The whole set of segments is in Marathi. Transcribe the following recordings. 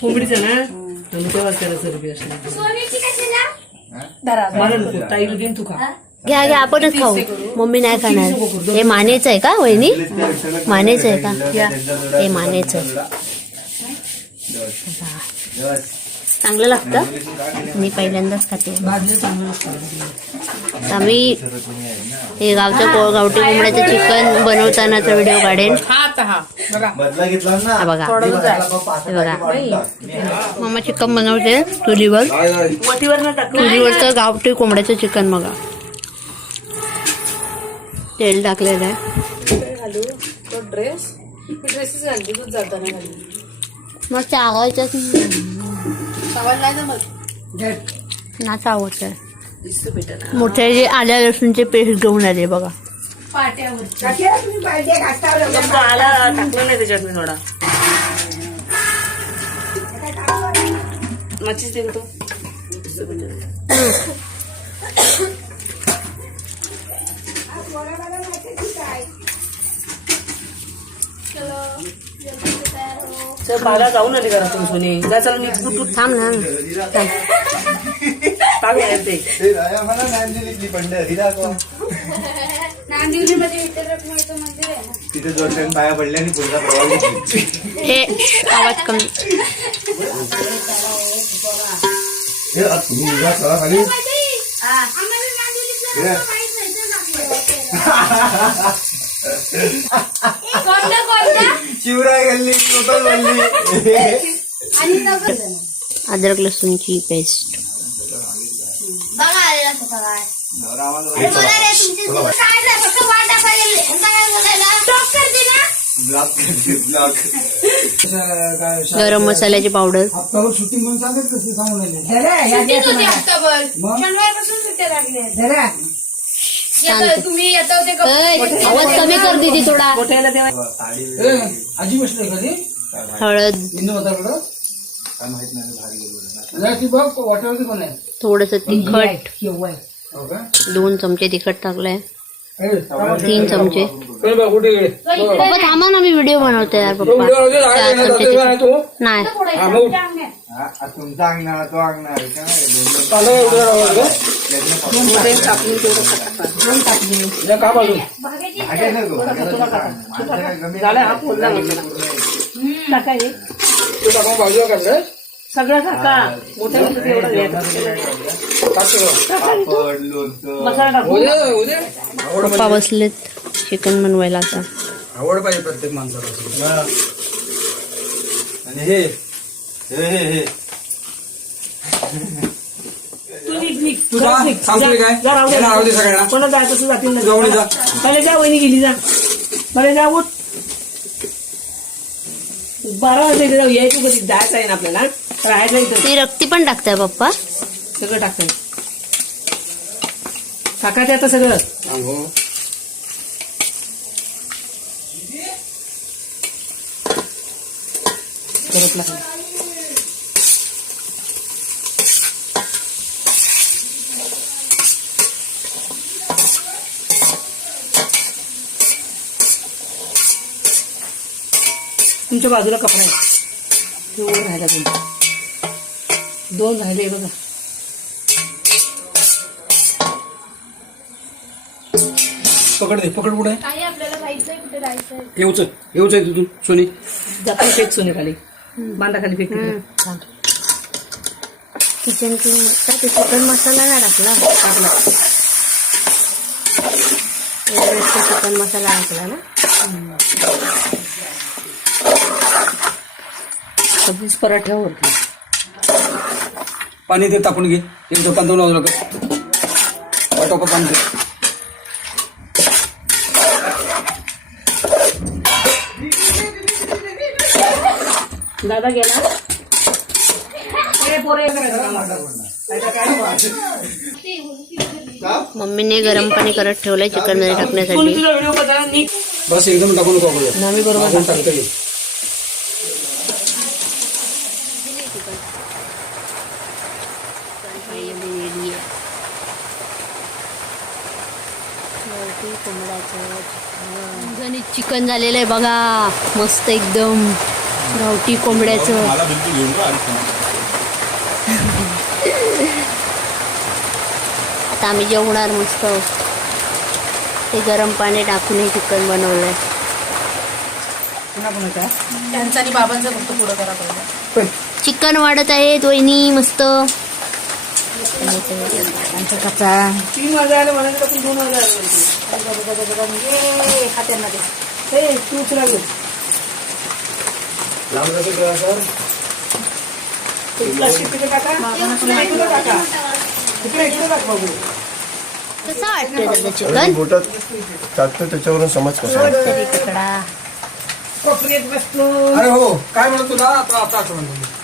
कोंबडीचं ना मग तेव्हाच त्याला चरबी असणार ताईला तू खा घ्या घ्या आपणच खाऊ मम्मी नाही खाणार हे मानेच आहे का वहिनी मानेच आहे का हे मानेच आहे चांगलं लागतं मी पहिल्यांदाच खाते आम्ही हे गावचं को- गावठी कोंबड्याचं चिकन बनवतानाचा व्हिडिओ काढेन. हा बघा. हा बघा. हे बघा. मम्मा चिकन बनवते चुलीवर. चुलीवरचं गावठी कोंबड्याचं चिकन बघा. तेल टाकलेलं आहे. घालू तो ड्रेस ड्रेसच घालते तूच जाताना घालू मग चावायचंच सावायला नाही जमत ना चावत दिसतो बेटा ना मोठे जे आल्या लसूणचे पेस्ट घेऊन आले बघा. तो आला टाकलं नाही त्याच्यात मी थोडा. मच्छीच दे तो. दिसतो बेटा. चल बाला जाऊन आली घरातून सोनी. जा चल मी थांब ना. मला नांदिलीतली पंढरी दाखवा. नांदिवलीमध्ये विठ्ठल रखुमाईचं मंदिर आहे ना. तिथे दोन पाया पडल्या आणि पुढचा. हे आवाज कमी. हे, खाली. नांदिवलीतलं शिवराय गल्ली टोटल अद्रक लसूणची पेस्ट बघा आलेला सगळा अरे बोला रे तुमची काय नाही फक्त वाट दाखवायला काय बोलायला? स्टॉप करते ना ब्लॉक करते ब्लॉक गरम मसाल्याची पावडर सुट्टी होती हप्ताभर. शनिवारपासून सुट्ट्या लागल्या. येतो तुम्ही येतो ते गप्प- आवाज कमी कर दिदी थोडा. मोठ्याला तेव्हा आजी बसले कधी हळद. होता थोडस तिखट. हो का? दोन चमचे तिखट टाकलंय. ए, तीन चमचे. कोणी बघ कुठे गेले पप्पा थांबा ना मी व्हिडिओ बनवते यार पप्पा. उद्या रोजी चार जायचं नाही, चमचे जायचं नाही तू. नाही. हा, मग. हा, आ, तुमचा अंगणा तो टाकून टाका. टाका. मसाला टाकू उद्या उद्या आवड पप्पा बसलेत चिकन बनवायला आता. आवड पाहिजे प्रत्येक माणसाला. हा. आणि हे हे हे हे. तू निघ निघ. तू जा, खरंच निघ. सांगतोय जा, काय? जा, राहू दे. यांना राहू दे सगळ्यांना. कोणा जायचं तू जातील ना. जाऊन जा. पहिले जा वहिनी गेली जा. पहिले जा उठ. बारा वाजता इथे जाऊ. यायचं कधी जायचं आहे ना आपल्याला. राहायचं इथं. ती रक्ती पण टाकताय पप्पा. सगळं टाकायचं टाकायचं आता सगळं. हो. करत लागलं तुमच्या बाजूला कपडा आहे तो राहिला तुमचा दोन राहिले बघा. पकड दे पकड कुठे येऊच येऊच आहे तिथून सोनी. जातो फेक सोने खाली. बांधा खाली फेक. किचन किंग काय ते चिकन मसाला नाही टाकला? टाकला. चिकन मसाला टाकला ना? कधीच पराठ्यावर पाणी ते तापून घे. एक दुकान दोन वाजलं का वाटोपा पाणी दे. दादा गेला. मम्मीने गरम पाणी करत ठेवलंय चिकनमध्ये कोणी टाकण्यासाठी. बस एकदम टाकून. नामी बरोबर येईल चिकन झालेलं आहे बघा. मस्त एकदम. गावठी कोंबड्याचं. आता आम्ही जेवणार मस्त. ते गरम पाणी टाकून हे चिकन बनवलंय. त्यांचा आणि बाबांचा फक्त पुढं करा पाहिजे चिकन वाढत आहे वहिनी मस्त. आमचा कच्चा तीन वाजता आले म्हणाले पण दोन आले म्हणजे खात्यांना ते हे कसं चिकन बोटात टाकतो त्याच्यावरून समज कसा. तरी कोपऱ्यात बसतो अरे हो काय म्हणत तुला? आता आता आठवण. दोन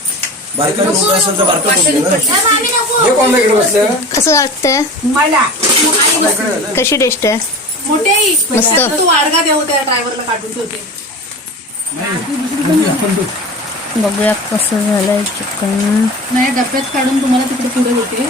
बारका कोंबडा असेल तर बारका कोंबडा ना. मामी नको. हे कोण इकडे बसलं? कसं वाटतंय? मला. कशी टेस्ट आहे? मोठे मस्त. तू वाडगा देऊ त्या ड्रायव्हरला काढून ठेवते. बघूया कसं झालंय चिकन नाही डब्यात काढून तुम्हाला तिकडे पुढे होते.